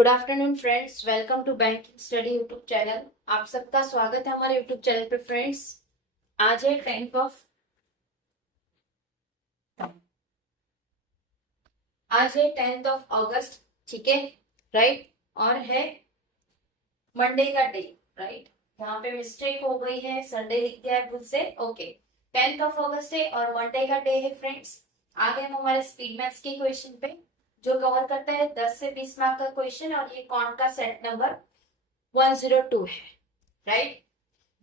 Good afternoon friends, welcome to banking study YouTube channel. आप सबका स्वागत है हमारे यूट्यूब चैनल पे फ्रेंड्स। आज है 10th ऑफ अगस्त, ठीक है, राइट। और है मंडे का डे, राइट। यहाँ पे मिस्टेक हो गई है, संडे लिख दिया है भूल से। ओके, 10th ऑफ अगस्त है और मंडे का डे है फ्रेंड्स। आ गए हम हमारे स्पीड मैथ्स के क्वेश्चन पे, जो कवर करता है 10 से 20 मार्क का क्वेश्चन। और ये कौन का सेट नंबर 102 है, राइट।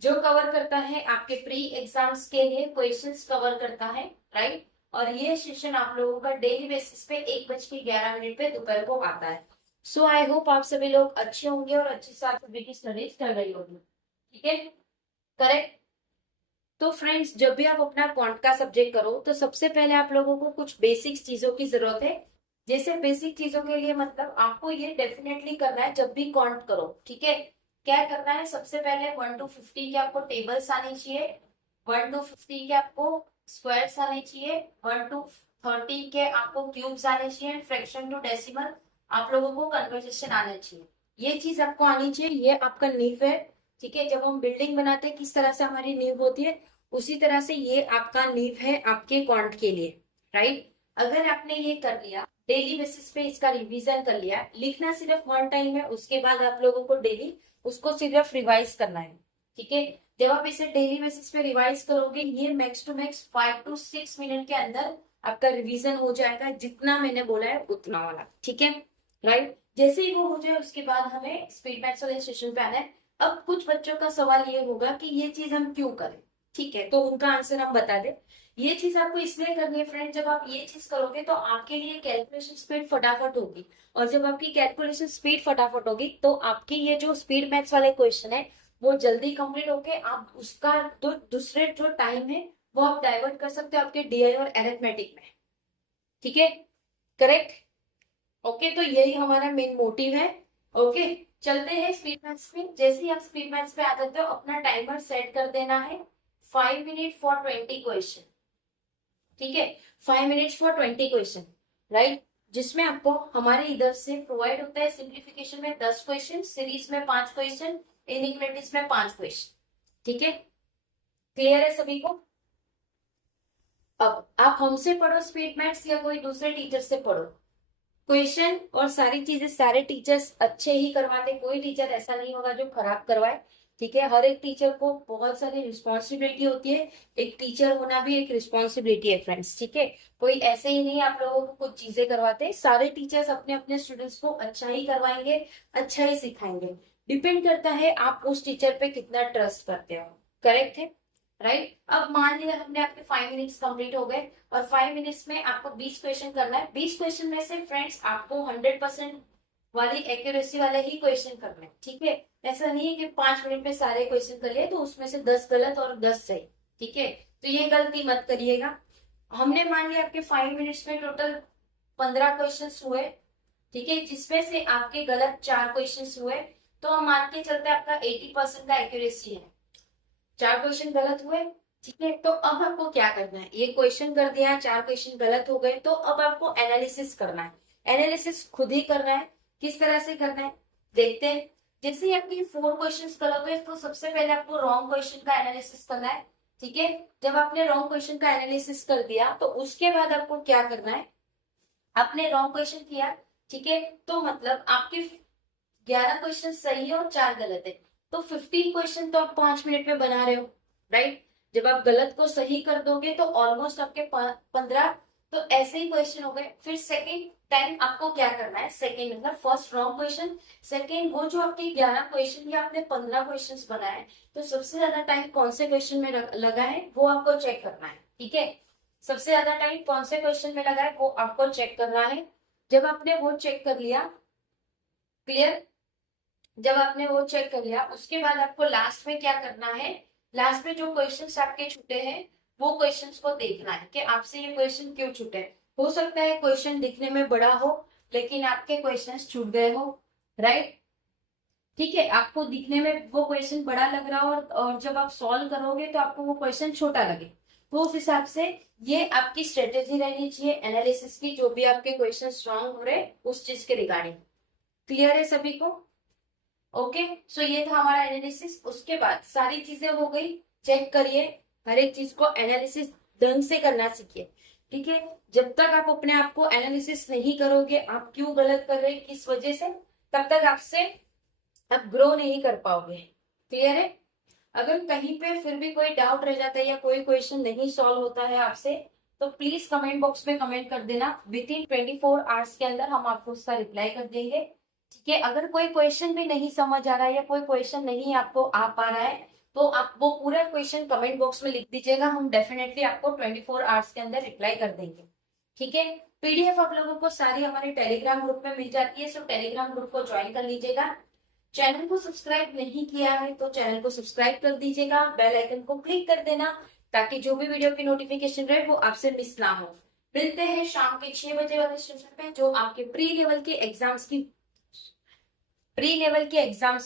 जो कवर करता है आपके प्री एग्जाम्स के लिए क्वेश्चंस कवर करता है, राइट। और ये सेशन आप लोगों का डेली बेसिस पे 1:11 पे दोपहर को आता है। सो आई होप आप सभी लोग अच्छे होंगे और अच्छे से आप सभी की स्टडीज कर रही होगी, ठीक है, करेक्ट। तो फ्रेंड्स, जब भी आप अपना क्वांट का सब्जेक्ट करो तो सबसे पहले आप लोगों को कुछ बेसिक चीजों की जरूरत है। जैसे बेसिक चीजों के लिए मतलब आपको ये डेफिनेटली करना है जब भी क्वांट करो, ठीक है। क्या करना है, सबसे पहले 1 to 50 के आपको टेबल्स आने चाहिए, 1 to 50 के आपको स्क्वायर्स आने चाहिए, 1 to 30 के आपको क्यूब्स आने चाहिए, फ्रैक्शन टू डेसिमल आप लोगों को कन्वर्जेशन आना चाहिए। ये चीज आपको आनी चाहिए, ये आपका नींव है, ठीक है। जब हम बिल्डिंग बनाते हैं किस तरह से हमारी नींव होती है, उसी तरह से ये आपका नींव है आपके क्वांट के लिए, राइट। अगर आपने ये कर लिया, डेली बेसिस पे इसका रिवीजन कर लिया, लिखना सिर्फ वन टाइम है, उसके बाद आप लोगों को डेली उसको सिर्फ रिवाइज करना है, ठीक है। जब आप इसे डेली बेसिस पे रिवाइज करोगे, ये max to max 5 to 6 minute के अंदर आपका रिवीजन हो जाएगा, जितना मैंने बोला है उतना वाला, ठीक है, राइट। जैसे ही वो हो जाए उसके बाद हमें स्पीड मैथ्स वाले सेशन पे आना है। अब कुछ बच्चों का सवाल ये होगा कि ये चीज हम क्यों करें, ठीक है, तो उनका आंसर हम बता दें। ये चीज आपको इसलिए करनी है फ्रेंड, जब आप ये चीज करोगे तो आपके लिए कैलकुलेशन स्पीड फटाफट होगी। और जब आपकी कैलकुलेशन स्पीड फटाफट होगी तो आपकी ये जो स्पीड मैथ्स वाले क्वेश्चन है वो जल्दी कंप्लीट होके आप उसका तो दूसरे जो टाइम है वो आप डाइवर्ट कर सकते हो आपके डीआई और अरिथमेटिक में, ठीक है, करेक्ट। ओके, तो यही हमारा मेन मोटिव है। ओके, चलते हैं स्पीड मैथ्स पे। जैसे ही आप स्पीड मैथ्स पे आ जाते हो, अपना टाइमर सेट कर देना है 5 मिनट फॉर 20 क्वेश्चन, ठीक है, 5 मिनट्स फॉर 20 क्वेश्चन, राइट। जिसमें आपको हमारे इधर से प्रोवाइड होता है सिंप्लीफिकेशन में 10 क्वेश्चन, सीरीज में 5 क्वेश्चन, इनइक्वालिटीज में 5 क्वेश्चन, ठीक है, क्लियर है सभी को। अब आप हमसे पढ़ो स्पीड मैथ्स या कोई दूसरे टीचर से पढ़ो, क्वेश्चन और सारी चीजें सारे टीचर्स अच्छे ही करवाते, कोई टीचर ऐसा नहीं होगा जो खराब करवाए, ठीक है। हर एक टीचर को बहुत सारी रिस्पॉन्सिबिलिटी होती है, एक टीचर होना भी एक रिस्पॉन्सिबिलिटी है फ्रेंड्स, ठीक है। कोई ऐसे ही नहीं आप लोगों को कुछ चीजें करवाते, सारे टीचर्स अपने अपने स्टूडेंट्स को अच्छा ही करवाएंगे, अच्छा ही सिखाएंगे। डिपेंड करता है आप उस टीचर पे कितना ट्रस्ट करते हो, करेक्ट है, राइट। अब मान लिया हमने आपके 5 मिनट्स कंप्लीट हो गए और 5 मिनट्स में आपको 20 क्वेश्चन करना है। 20 क्वेश्चन में से फ्रेंड्स आपको 100% वाली एक्यूरेसी वाले ही क्वेश्चन करना है, ठीक है। ऐसा नहीं है कि 5 मिनट में सारे क्वेश्चन कर लिए तो उसमें से 10 गलत और 10 सही, ठीक है, तो ये गलती मत करिएगा। हमने मान लिया आपके 5 मिनट्स में टोटल 15 क्वेश्चन हुए, ठीक है, जिसमें से आपके गलत 4 क्वेश्चन हुए, तो हम मान के चलते हैं आपका 80% का एक्यूरेसी है। 4 क्वेश्चन गलत हुए, ठीक है, तो अब आपको क्या करना है, ये क्वेश्चन कर दिया, 4 क्वेश्चन गलत हो गए, तो अब आपको एनालिसिस करना है। एनालिसिस खुद ही करना है, किस तरह से करना है देखते हैं। जैसे ही आपकी 4 क्वेश्चन गलत हुए तो सबसे पहले आपको रॉन्ग क्वेश्चन का एनालिसिस करना है, ठीक है। जब आपने रॉन्ग क्वेश्चन का एनालिसिस कर दिया तो उसके बाद आपको क्या करना है, आपने रॉन्ग क्वेश्चन किया, ठीक है, तो मतलब आपके 11 क्वेश्चन सही है और 4 गलत है, तो 15 क्वेश्चन तो आप 5 मिनट में बना रहे हो, राइट। जब आप गलत को सही कर दोगे तो ऑलमोस्ट आपके 15 तो ऐसे ही क्वेश्चन हो गए। फिर सेकेंड टाइम आपको क्या करना है, सेकेंड मतलब फर्स्ट रॉन्ग क्वेश्चन, सेकेंड वो जो आपके 11 क्वेश्चन या आपने 15 क्वेश्चन बनाए, तो सबसे ज्यादा टाइम कौन से क्वेश्चन में लगा है वो आपको चेक करना है, ठीक है। सबसे ज्यादा टाइम कौन से क्वेश्चन में लगा है वो आपको चेक करना है। जब आपने वो चेक कर लिया, क्लियर, जब आपने वो चेक कर लिया उसके बाद आपको लास्ट में क्या करना है, लास्ट में जो क्वेश्चंस आपके छूटे हैं वो क्वेश्चंस को देखना है कि आपसे ये क्वेश्चन क्यों छूटे। हो सकता है क्वेश्चन दिखने में बड़ा हो लेकिन आपके क्वेश्चंस छूट गए हो, राइट, ठीक है। आपको दिखने में वो क्वेश्चन बड़ा लग रहा हो और जब आप सॉल्व करोगे तो आपको वो क्वेश्चन छोटा लगे, तो उस हिसाब से ये आपकी स्ट्रेटेजी रहनी चाहिए एनालिसिस की, जो भी आपके क्वेश्चन रॉन्ग हो रहे उस चीज के रिगार्डिंग, क्लियर है सभी को? ओके, सो ये था हमारा एनालिसिस। उसके बाद सारी चीजें हो गई, चेक करिए, हर एक चीज को एनालिसिस ढंग से करना सीखिए, ठीक है। जब तक आप अपने आप को एनालिसिस नहीं करोगे, आप क्यों गलत कर रहे हैं, किस वजह से, तब तक आपसे आप ग्रो नहीं कर पाओगे। क्लियर है? अगर कहीं पे फिर भी कोई डाउट रह जाता है या कोई क्वेश्चन नहीं सॉल्व होता है आपसे, तो प्लीज कमेंट बॉक्स में कमेंट कर देना। विद इन 24 आवर्स के अंदर हम आपको उसका रिप्लाई कर देंगे, ठीक है। अगर कोई क्वेश्चन भी नहीं समझ आ रहा है या कोई क्वेश्चन नहीं आपको आ पा रहा है, तो आप वो पूरा क्वेश्चन कमेंट बॉक्स में लिख दीजिएगा, हम डेफिनेटली आपको 24 आवर्स के अंदर रिप्लाई कर देंगे, ठीक है। पीडीएफ आप लोगों को सारी हमारे टेलीग्राम ग्रुप में मिल जाती है, सो टेलीग्राम ग्रुप को ज्वाइन कर लीजिएगा। चैनल को सब्सक्राइब नहीं किया है तो चैनल को सब्सक्राइब कर दीजिएगा, बेल आइकन को क्लिक कर देना, ताकि जो भी वीडियो की नोटिफिकेशन रहे वो आपसे मिस ना हो। मिलते हैं शाम के 6 बजे वाले सेशन में, जो आपके प्री लेवल के एग्जाम्स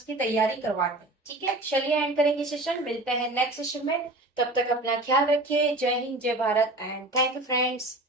की तैयारी करवाते हैं, ठीक है। चलिए एंड करेंगे सेशन, मिलते हैं नेक्स्ट सेशन में। तब तक अपना ख्याल रखिए। जय हिंद, जय Bharat and thank you friends.